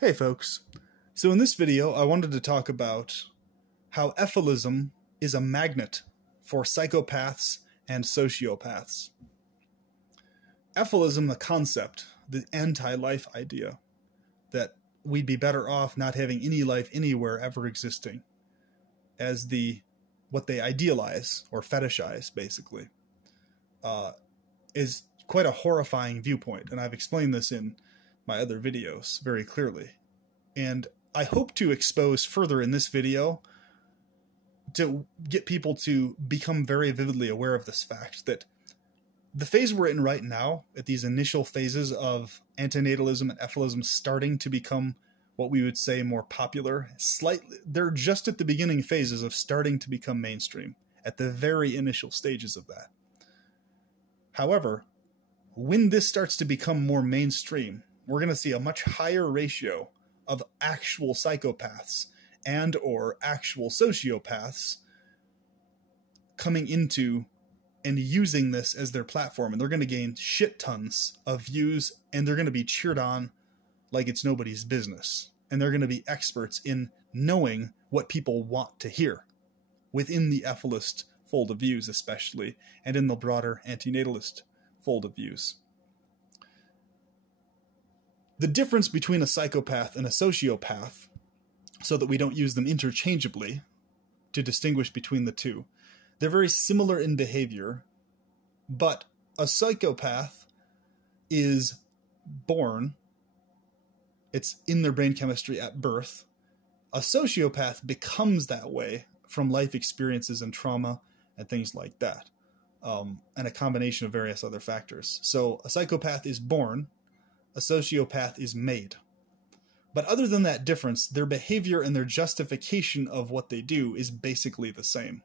Hey folks, so in this video I wanted to talk about how Efilism is a magnet for psychopaths and sociopaths. Efilism, the concept, the anti-life idea, that we'd be better off not having any life anywhere ever existing, as what they idealize or fetishize basically, is quite a horrifying viewpoint, and I've explained this in my other videos very clearly. And I hope to expose further in this video to get people to become very vividly aware of this fact that the phase we're in right now, at these initial phases of antinatalism and Efilism starting to become what we would say more popular, they're just at the beginning phases of starting to become mainstream, at the very initial stages of that. However, when this starts to become more mainstream, we're going to see a much higher ratio of actual psychopaths and or actual sociopaths coming into and using this as their platform. And they're going to gain shit tons of views, and they're going to be cheered on like it's nobody's business. And they're going to be experts in knowing what people want to hear within the Efilist fold of views especially, and in the broader antinatalist fold of views. The difference between a psychopath and a sociopath, so that we don't use them interchangeably to distinguish between the two, they're very similar in behavior, but a psychopath is born, it's in their brain chemistry at birth. A sociopath becomes that way from life experiences and trauma and things like that, and a combination of various other factors. So a psychopath is born, a sociopath is made. But other than that difference, their behavior and their justification of what they do is basically the same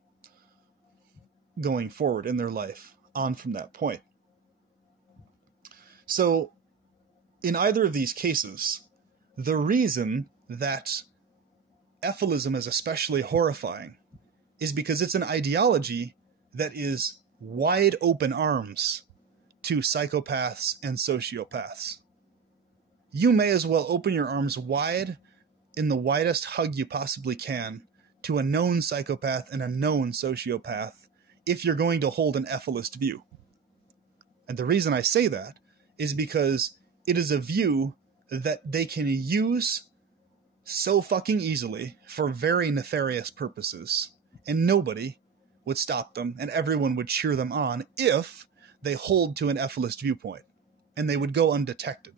going forward in their life on from that point. So in either of these cases, the reason that Efilism is especially horrifying is because it's an ideology that is wide open arms to psychopaths and sociopaths. You may as well open your arms wide in the widest hug you possibly can to a known psychopath and a known sociopath if you're going to hold an Efilist view. And the reason I say that is because it is a view that they can use so fucking easily for very nefarious purposes, and nobody would stop them and everyone would cheer them on if they hold to an Efilist viewpoint, and they would go undetected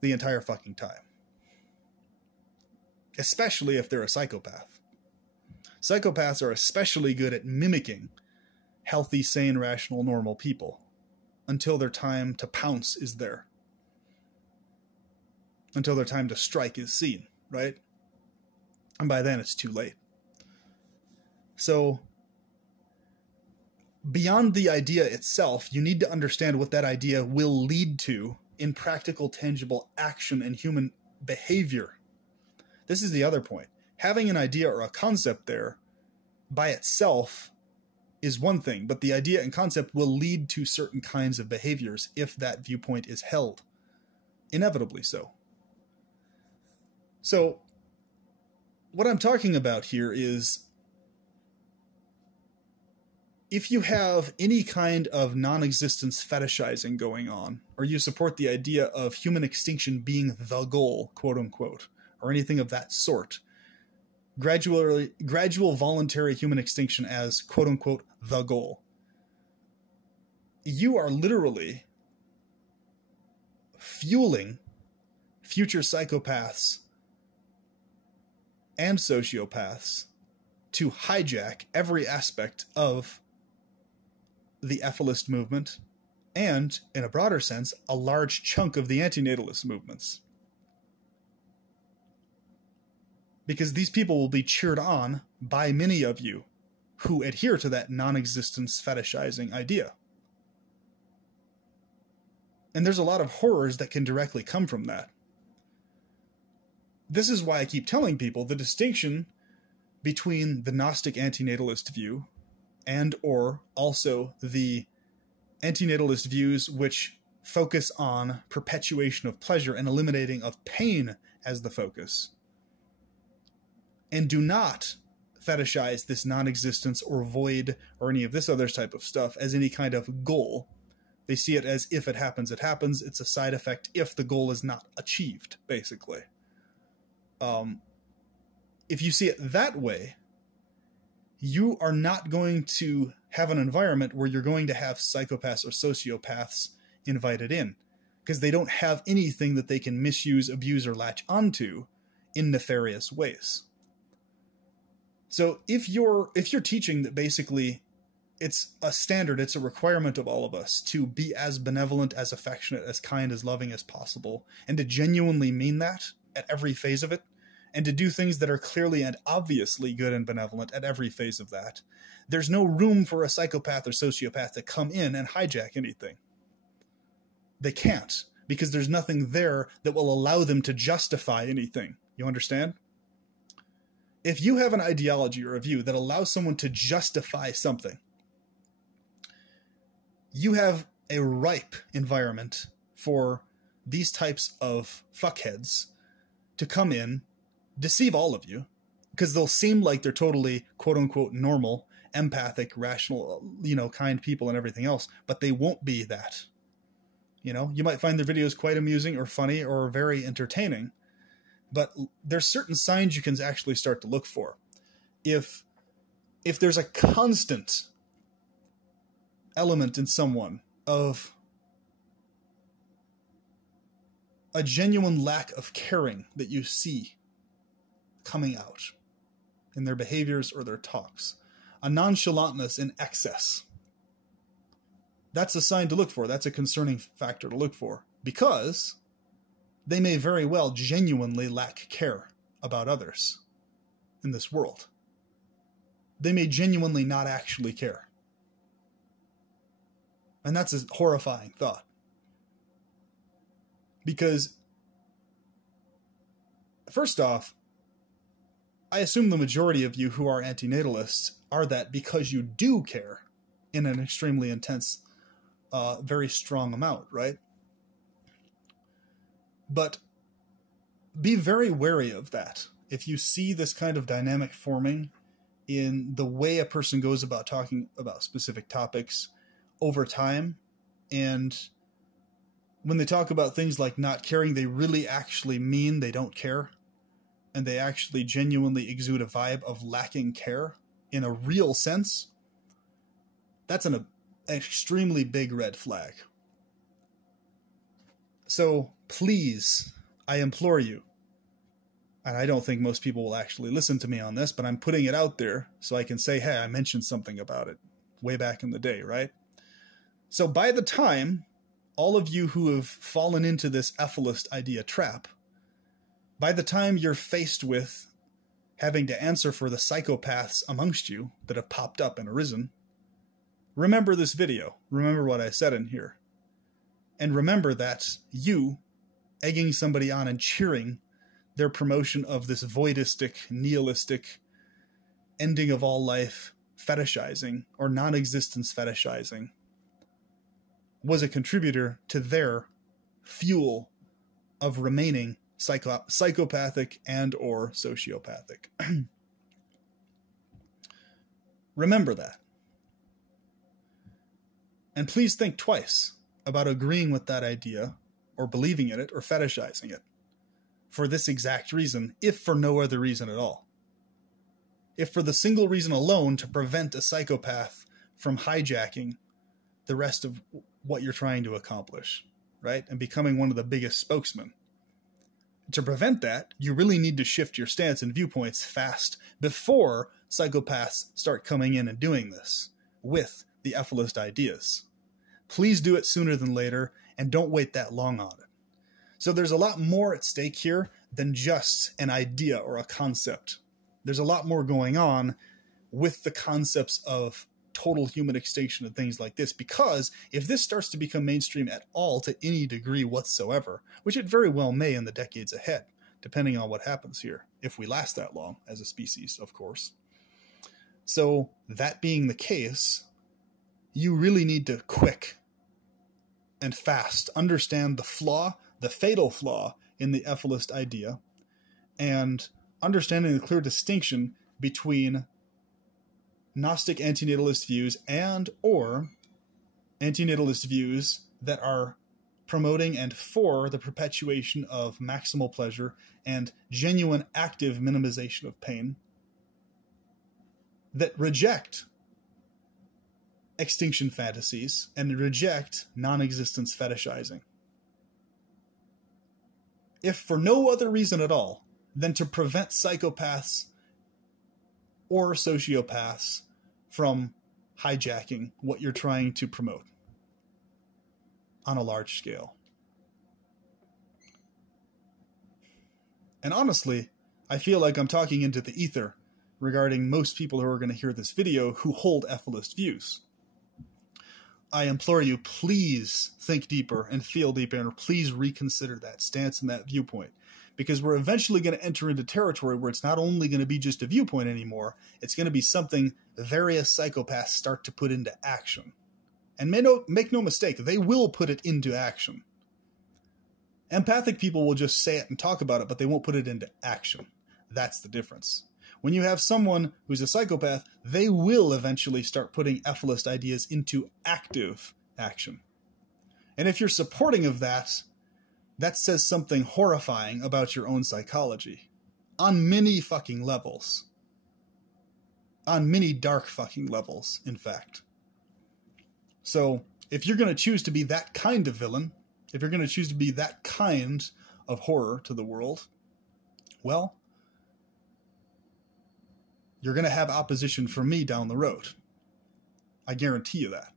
the entire fucking time. Especially if they're a psychopath. Psychopaths are especially good at mimicking healthy, sane, rational, normal people until their time to pounce is there. Until their time to strike is seen, right? And by then it's too late. So beyond the idea itself, you need to understand what that idea will lead to in practical, tangible action and human behavior. This is the other point. Having an idea or a concept there by itself is one thing, but the idea and concept will lead to certain kinds of behaviors if that viewpoint is held. Inevitably so. So, what I'm talking about here is if you have any kind of non-existence fetishizing going on, or you support the idea of human extinction being the goal, quote unquote, or anything of that sort, gradual voluntary human extinction as quote unquote the goal, you are literally fueling future psychopaths and sociopaths to hijack every aspect of the Efilist movement, and, in a broader sense, a large chunk of the antinatalist movements. Because these people will be cheered on by many of you who adhere to that non-existence fetishizing idea. And there's a lot of horrors that can directly come from that. This is why I keep telling people the distinction between the Gnostic antinatalist view and or also the antinatalist views which focus on perpetuation of pleasure and eliminating of pain as the focus. And do not fetishize this non-existence or void or any of this other type of stuff as any kind of goal. They see it as if it happens, it happens. It's a side effect if the goal is not achieved, basically. If you see it that way, you are not going to have an environment where you're going to have psychopaths or sociopaths invited in, because they don't have anything that they can misuse, abuse, or latch onto in nefarious ways. So if you're teaching that basically it's a standard, it's a requirement of all of us to be as benevolent, as affectionate, as kind, as loving as possible, and to genuinely mean that at every phase of it, and to do things that are clearly and obviously good and benevolent at every phase of that, there's no room for a psychopath or sociopath to come in and hijack anything. They can't, because there's nothing there that will allow them to justify anything. You understand? If you have an ideology or a view that allows someone to justify something, you have a ripe environment for these types of fuckheads to come in, deceive all of you, because they'll seem like they're totally quote-unquote normal, empathic, rational, kind people and everything else, but they won't be that. You might find their videos quite amusing or funny or very entertaining, but there's certain signs you can actually start to look for. If there's a constant element in someone of a genuine lack of caring that you see coming out in their behaviors or their talks, a nonchalantness in excess, that's a sign to look for. That's a concerning factor to look for, because they may very well genuinely lack care about others in this world. They may genuinely not actually care. And that's a horrifying thought. Because, first off, I assume the majority of you who are antinatalists are that because you do care in an extremely intense, very strong amount, right? But be very wary of that. If you see this kind of dynamic forming in the way a person goes about talking about specific topics over time, and when they talk about things like not caring, they really actually mean they don't care, and they actually genuinely exude a vibe of lacking care in a real sense, that's an extremely big red flag. So please, I implore you, and I don't think most people will actually listen to me on this, but I'm putting it out there so I can say, hey, I mentioned something about it way back in the day, right? So by the time all of you who have fallen into this Efilist idea trap, by the time you're faced with having to answer for the psychopaths amongst you that have popped up and arisen, remember this video. Remember what I said in here. And remember that you egging somebody on and cheering their promotion of this voidistic, nihilistic, ending of all life fetishizing or non-existence fetishizing was a contributor to their fuel of remaining psychopathic and or sociopathic. Remember that. And please think twice about agreeing with that idea or believing in it or fetishizing it for this exact reason, if for no other reason at all. If for the single reason alone to prevent a psychopath from hijacking the rest of what you're trying to accomplish, right? And becoming one of the biggest spokesmen. To prevent that, you really need to shift your stance and viewpoints fast before psychopaths start coming in and doing this with the Efilist ideas. Please do it sooner than later, and don't wait that long on it. So there's a lot more at stake here than just an idea or a concept. There's a lot more going on with the concepts of total human extinction and things like this, because if this starts to become mainstream at all to any degree whatsoever, which it very well may in the decades ahead, depending on what happens here, if we last that long as a species, of course. So that being the case, you really need to quick and fast understand the flaw, the fatal flaw in the Efilist idea, and understanding the clear distinction between Gnostic antinatalist views and or antinatalist views that are promoting and for the perpetuation of maximal pleasure and genuine active minimization of pain, that reject extinction fantasies and reject non-existence fetishizing. If for no other reason at all than to prevent psychopaths or sociopaths from hijacking what you're trying to promote on a large scale. And honestly, I feel like I'm talking into the ether regarding most people who are going to hear this video who hold Efilist views. I implore you, please think deeper and feel deeper, and please reconsider that stance and that viewpoint. Because we're eventually going to enter into territory where it's not only going to be just a viewpoint anymore, it's going to be something various psychopaths start to put into action. And make no mistake, they will put it into action. Empathic people will just say it and talk about it, but they won't put it into action. That's the difference. When you have someone who's a psychopath, they will eventually start putting Efilist ideas into active action. And if you're supporting of that, that says something horrifying about your own psychology. On many fucking levels. On many dark fucking levels, in fact. So, if you're going to choose to be that kind of villain, if you're going to choose to be that kind of horror to the world, well, you're going to have opposition from me down the road. I guarantee you that.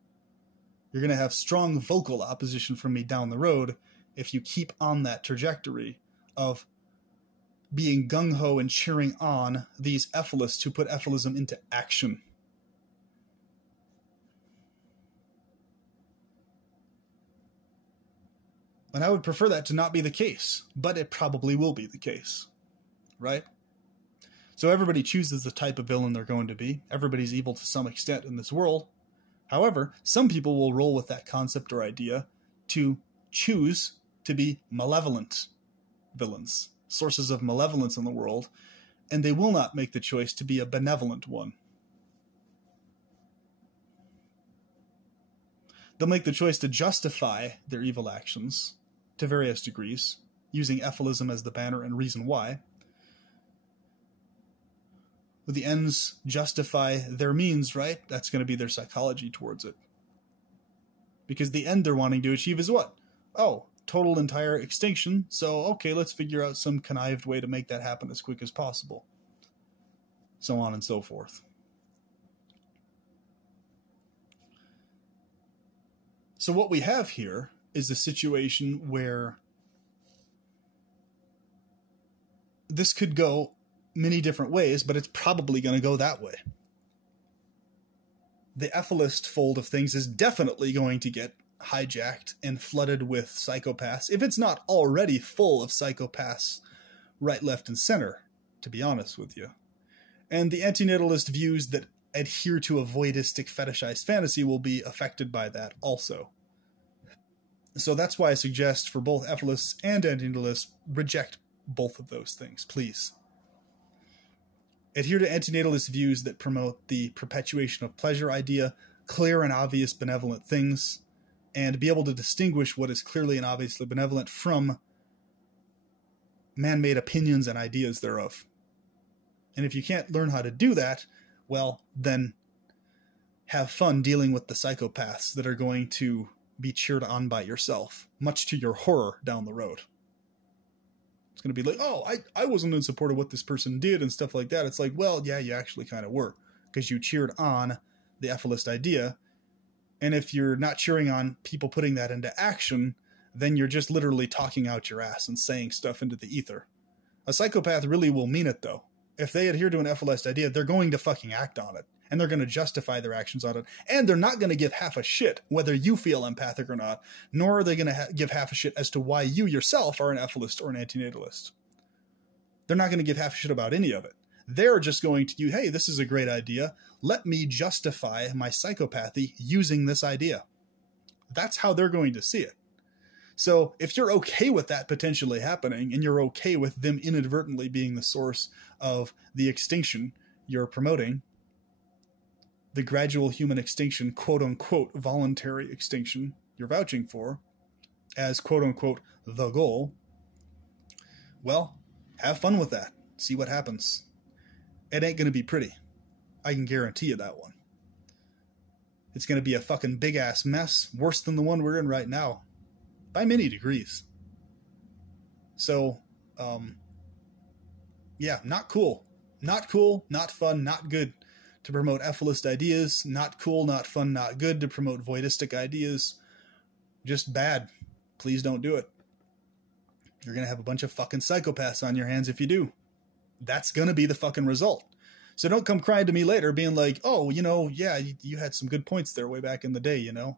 You're going to have strong vocal opposition from me down the road if you keep on that trajectory of being gung-ho and cheering on these Efilists who put Efilism into action. And I would prefer that to not be the case, but it probably will be the case, right? So everybody chooses the type of villain they're going to be. Everybody's evil to some extent in this world. However, some people will roll with that concept or idea to choose to be malevolent villains, sources of malevolence in the world, and they will not make the choice to be a benevolent one. They'll make the choice to justify their evil actions to various degrees, using Efilism as the banner and reason why. The ends justify their means, right? That's going to be their psychology towards it. Because the end they're wanting to achieve is what? Oh, total entire extinction. So, okay, let's figure out some connived way to make that happen as quick as possible. So on and so forth. So what we have here is a situation where this could go many different ways, but it's probably going to go that way. The Efilist fold of things is definitely going to get hijacked and flooded with psychopaths, if it's not already full of psychopaths right, left, and center, to be honest with you. And the antinatalist views that adhere to a voidistic fetishized fantasy will be affected by that also. So that's why I suggest for both Efilists and antinatalists, reject both of those things, please. Adhere to antinatalist views that promote the perpetuation of pleasure idea, clear and obvious benevolent things, and be able to distinguish what is clearly and obviously benevolent from man-made opinions and ideas thereof. And if you can't learn how to do that, well, then have fun dealing with the psychopaths that are going to be cheered on by yourself, much to your horror down the road. It's going to be like, oh, I wasn't in support of what this person did and stuff like that. It's like, well, yeah, you actually kind of were, because you cheered on the Efilist idea. And if you're not cheering on people putting that into action, then you're just literally talking out your ass and saying stuff into the ether. A psychopath really will mean it, though. If they adhere to an Efilist idea, they're going to fucking act on it. And they're going to justify their actions on it. And they're not going to give half a shit whether you feel empathic or not, nor are they going to give half a shit as to why you yourself are an Efilist or an antinatalist. They're not going to give half a shit about any of it. They're just going to, hey, this is a great idea. Let me justify my psychopathy using this idea. That's how they're going to see it. So if you're okay with that potentially happening, and you're okay with them inadvertently being the source of the extinction you're promoting, the gradual human extinction, quote unquote, voluntary extinction you're vouching for as quote unquote the goal, well, have fun with that. See what happens. It ain't going to be pretty. I can guarantee you that one. It's going to be a fucking big ass mess, worse than the one we're in right now, by many degrees. So, yeah, not cool. Not cool, not fun, not good to promote Efilist ideas. Not cool, not fun, not good to promote voidistic ideas. Just bad. Please don't do it. You're going to have a bunch of fucking psychopaths on your hands if you do. That's going to be the fucking result. So don't come crying to me later being like, oh, you know, yeah, you had some good points there way back in the day, you know.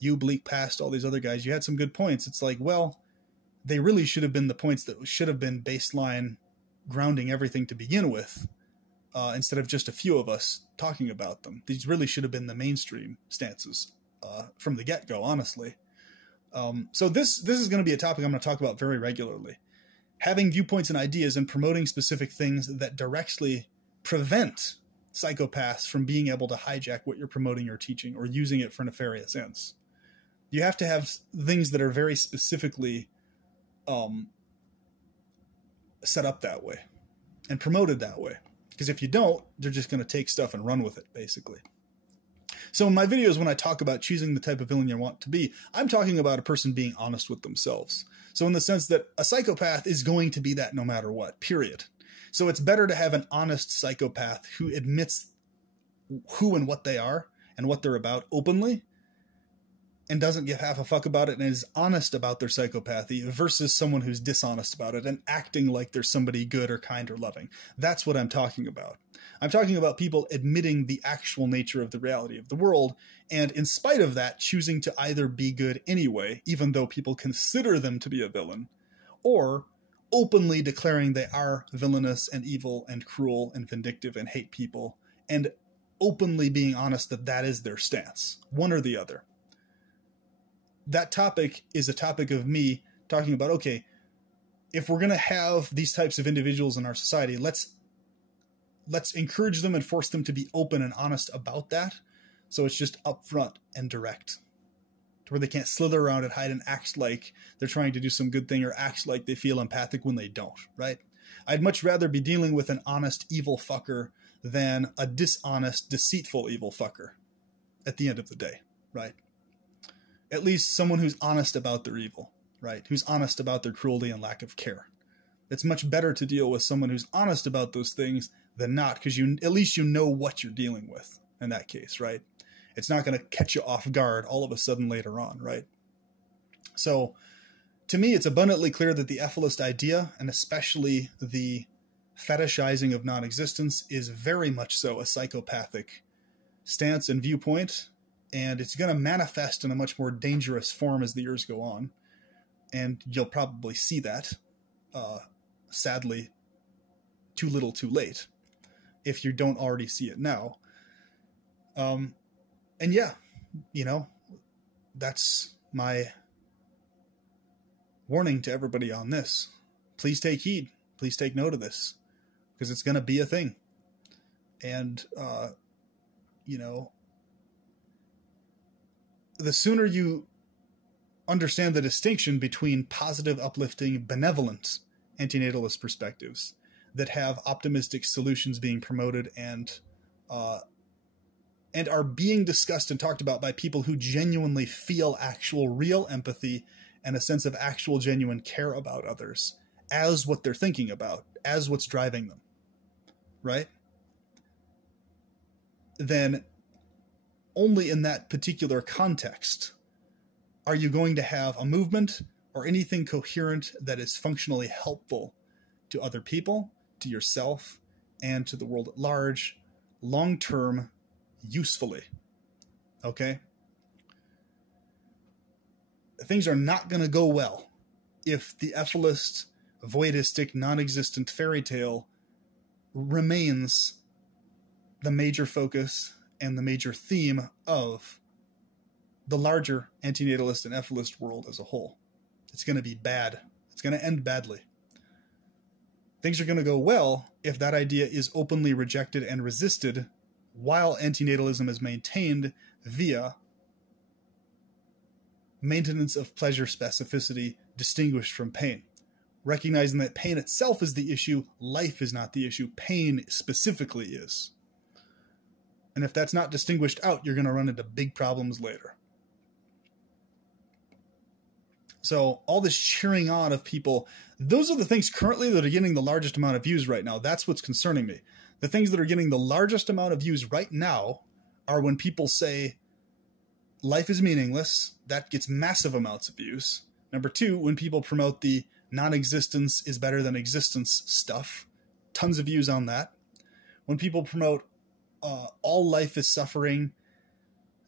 You bleak past all these other guys. You had some good points. It's like, well, they really should have been the points that should have been baseline grounding everything to begin with, instead of just a few of us talking about them. These really should have been the mainstream stances from the get-go, honestly. So this is going to be a topic I'm going to talk about very regularly. Having viewpoints and ideas and promoting specific things that directly prevent psychopaths from being able to hijack what you're promoting or teaching or using it for nefarious ends. You have to have things that are very specifically set up that way and promoted that way. Because if you don't, they're just going to take stuff and run with it, basically. So in my videos, when I talk about choosing the type of villain you want to be, I'm talking about a person being honest with themselves. So in the sense that a psychopath is going to be that no matter what, period. So it's better to have an honest psychopath who admits who and what they are and what they're about openly and doesn't give half a fuck about it and is honest about their psychopathy versus someone who's dishonest about it and acting like they're somebody good or kind or loving. That's what I'm talking about. I'm talking about people admitting the actual nature of the reality of the world and in spite of that choosing to either be good anyway, even though people consider them to be a villain, or openly declaring they are villainous and evil and cruel and vindictive and hate people, and openly being honest that that is their stance, one or the other. That topic is a topic of me talking about, okay, if we're going to have these types of individuals in our society, let's encourage them and force them to be open and honest about that. So it's just upfront and direct, to where they can't slither around and hide and act like they're trying to do some good thing or act like they feel empathic when they don't, right? I'd much rather be dealing with an honest evil fucker than a dishonest, deceitful evil fucker at the end of the day, right? At least someone who's honest about their evil, right? Who's honest about their cruelty and lack of care. It's much better to deal with someone who's honest about those things than not, because at least you know what you're dealing with in that case, right? It's not going to catch you off guard all of a sudden later on, right? So to me, it's abundantly clear that the Efilist idea, and especially the fetishizing of non-existence, is very much so a psychopathic stance and viewpoint, and it's going to manifest in a much more dangerous form as the years go on, and you'll probably see that, sadly, too little too late, if you don't already see it now. And yeah, you know, that's my warning to everybody on this. Please take heed. Please take note of this, because it's going to be a thing. And, you know, the sooner you understand the distinction between positive, uplifting, benevolent antinatalist perspectives that have optimistic solutions being promoted and are being discussed and talked about by people who genuinely feel actual real empathy and a sense of actual genuine care about others as what they're thinking about, as what's driving them, right? Then only in that particular context are you going to have a movement or anything coherent that is functionally helpful to other people, to yourself, and to the world at large, long-term, usefully. Okay? Things are not going to go well if the Efilist, voidistic, non-existent fairy tale remains the major focus and the major theme of the larger antinatalist and Efilist world as a whole. it's going to be bad. It's going to end badly. Things are going to go well if that idea is openly rejected and resisted, while antinatalism is maintained via maintenance of pleasure specificity distinguished from pain. Recognizing that pain itself is the issue, life is not the issue, pain specifically is. And if that's not distinguished out, you're going to run into big problems later. So all this cheering on of people, those are the things currently that are getting the largest amount of views right now. That's what's concerning me. The things that are getting the largest amount of views right now are when people say life is meaningless. That gets massive amounts of views. Number two, when people promote the non-existence is better than existence stuff, tons of views on that. When people promote all life is suffering,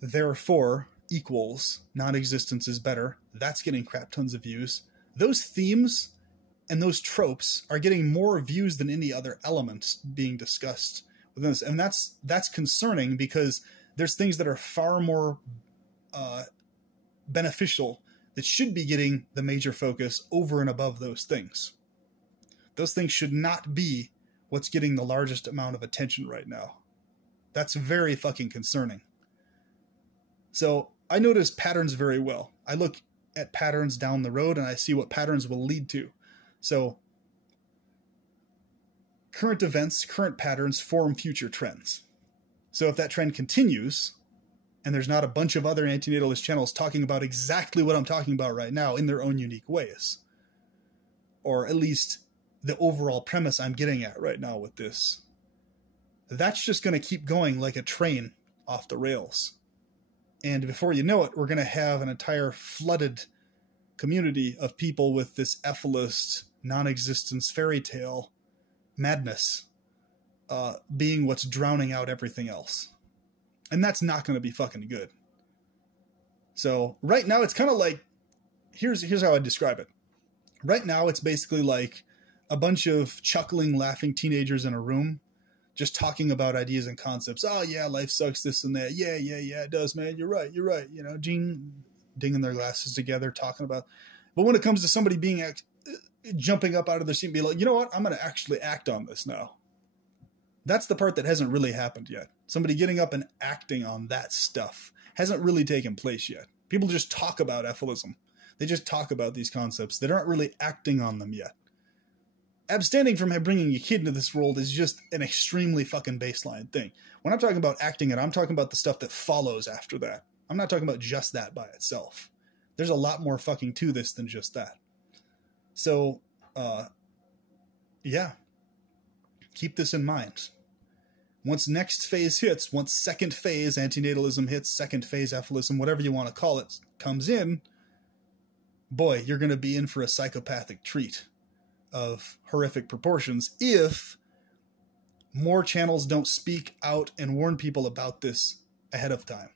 therefore equals non-existence is better, that's getting crap tons of views. Those themes and those tropes are getting more views than any other elements being discussed within this. And that's concerning, because there's things that are far more beneficial that should be getting the major focus over and above those things. Those things should not be what's getting the largest amount of attention right now. That's very fucking concerning. So I notice patterns very well. I look at patterns down the road and I see what patterns will lead to. So current events, current patterns form future trends. So if that trend continues, and there's not a bunch of other antinatalist channels talking about exactly what I'm talking about right now in their own unique ways, or at least the overall premise I'm getting at right now with this, that's just going to keep going like a train off the rails. And before you know it, we're going to have an entire flooded community of people with this Efilist, non-existence fairy tale madness being what's drowning out everything else. And that's not going to be fucking good. So right now it's kind of like, here's how I describe it. Right now it's basically like a bunch of chuckling, laughing teenagers in a room just talking about ideas and concepts. Oh yeah, life sucks, this and that. Yeah, it does, man. You're right. You know, dinging their glasses together, talking about. But when it comes to somebody being jumping up out of their seat and be like, you know what, I'm going to actually act on this now. That's the part that hasn't really happened yet. Somebody getting up and acting on that stuff hasn't really taken place yet. People just talk about Efilism. They just talk about these concepts. They aren't really acting on them yet. Abstaining from bringing a kid into this world is just an extremely fucking baseline thing. When I'm talking about acting it, I'm talking about the stuff that follows after that. I'm not talking about just that by itself. There's a lot more fucking to this than just that. So, yeah. Keep this in mind. Once next phase hits, once second phase antinatalism hits, second phase Efilism, whatever you want to call it, comes in, boy, you're going to be in for a psychopathic treat of horrific proportions if more channels don't speak out and warn people about this ahead of time,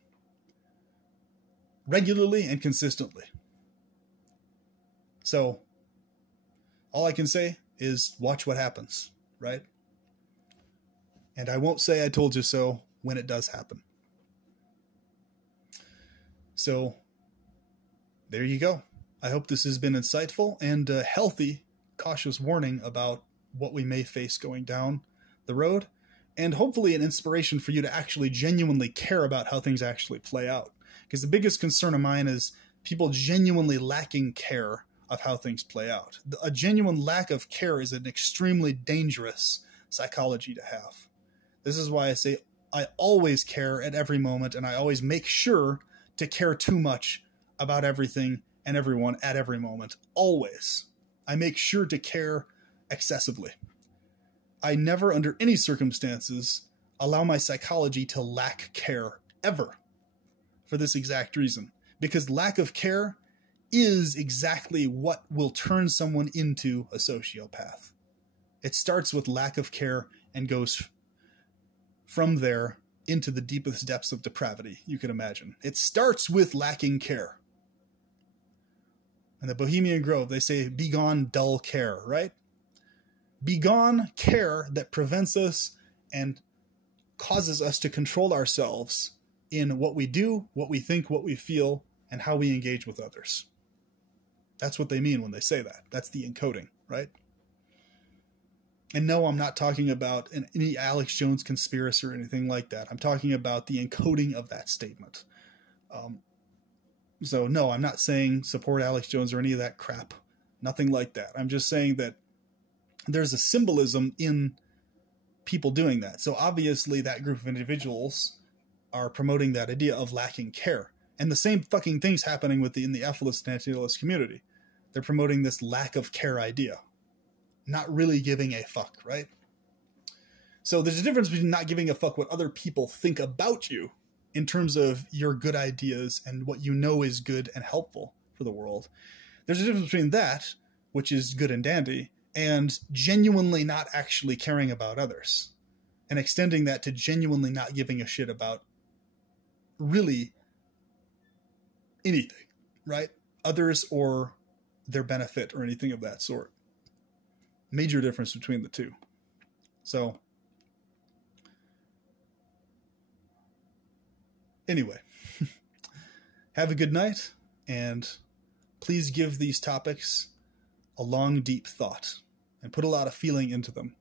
regularly and consistently. So all I can say is watch what happens, right? And I won't say I told you so when it does happen. So there you go. I hope this has been insightful and a healthy, cautious warning about what we may face going down the road, and hopefully an inspiration for you to actually genuinely care about how things actually play out. Because the biggest concern of mine is people genuinely lacking care of how things play out. A genuine lack of care is an extremely dangerous psychology to have. This is why I say I always care at every moment, and I always make sure to care too much about everything and everyone at every moment. Always. I make sure to care excessively. I never, under any circumstances, allow my psychology to lack care, ever, for this exact reason. Because lack of care is exactly what will turn someone into a sociopath. It starts with lack of care and goes from there into the deepest depths of depravity you can imagine. It starts with lacking care. In the Bohemian Grove, they say, begone dull care, right? Begone care that prevents us and causes us to control ourselves in what we do, what we think, what we feel, and how we engage with others. That's what they mean when they say that. That's the encoding, right? And no, I'm not talking about any Alex Jones conspiracy or anything like that. I'm talking about the encoding of that statement. So no, I'm not saying support Alex Jones or any of that crap. Nothing like that. I'm just saying that there's a symbolism in people doing that. So obviously that group of individuals are promoting that idea of lacking care. And the same fucking thing's happening in the Efilist and Antinatalist community. They're promoting this lack of care idea. Not really giving a fuck, right? So there's a difference between not giving a fuck what other people think about you in terms of your good ideas and what you know is good and helpful for the world. There's a difference between that, which is good and dandy, and genuinely not actually caring about others. And extending that to genuinely not giving a shit about really anything, right? Others or their benefit or anything of that sort. Major difference between the two. So, anyway, have a good night, and please give these topics a long, deep thought and put a lot of feeling into them.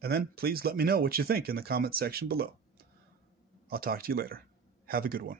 And then please let me know what you think in the comment section below. I'll talk to you later. Have a good one.